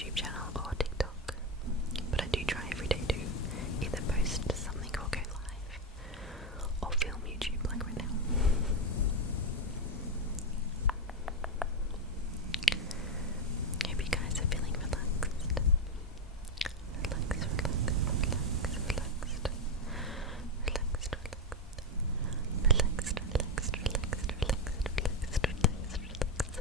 YouTube channel or TikTok, but I do try every day to either post something or go live or film YouTube like right now. Hope you guys are feeling relaxed. Relaxed, relaxed, relaxed, relaxed, relaxed, relaxed, relaxed, relaxed, relaxed, relaxed, relaxed.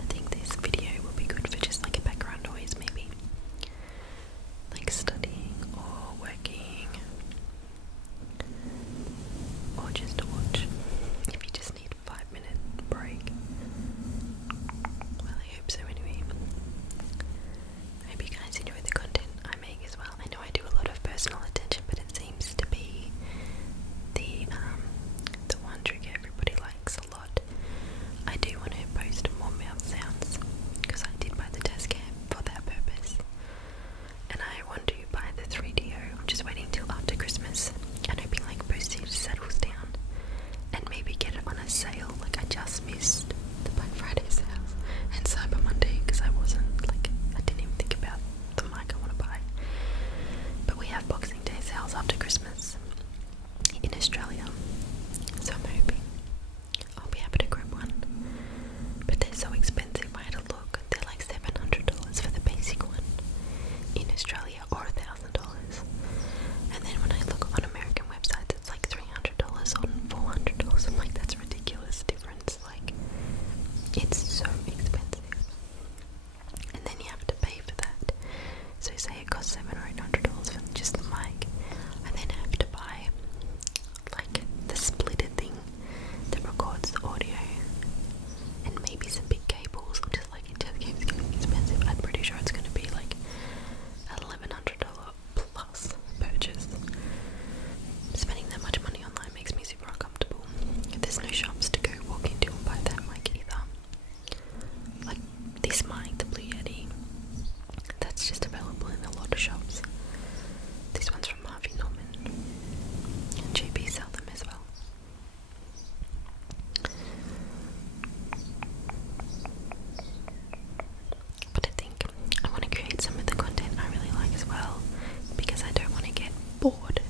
I think this video will be good for just like a background noise, maybe like studying or working, or just to watch if you just need a 5-minute break. Well, I hope so anyway. I hope you guys enjoy the content I make as well. I know I do a lot of personal attention, but it seems to be the one trick everybody likes a lot. I do want to post more mouth sounds because I did buy the test cam for that purpose, and I want to buy the 3DO. I'm just waiting till after Christmas and hoping like postage settles down and maybe get it on a sale. Like I just missed the Black Friday sales and Cyber Monday because I didn't even think about the mic I want to buy. But we have Boxing Day sales after Christmas in Australia, so I'm hoping I'll be able to grab one. But they're so expensive. I had a look. They're like $700 for the basic one in Australia, or $1,000. And then when I look on American websites, it's like $300 or $400. I'm like, that's ridiculous difference. Like, it's so expensive. And then you have to pay for that. So say it costs $700 or $800 for just the mic, and then I have to buy like the splitter thing that records the audio and maybe some big cables. I'm just like, it just keeps getting expensive. I'm pretty sure it's going to be like $1,100 plus purchase. Spending that much money online makes me super uncomfortable. There's no shops to go walk into and buy that mic either. Like this mic, the Blue Yeti, that's just available in a lot of shops. This one's from Harvey Norman, and JB sell them as well. But I think I want to create some of the content I really like as well, because I don't want to get bored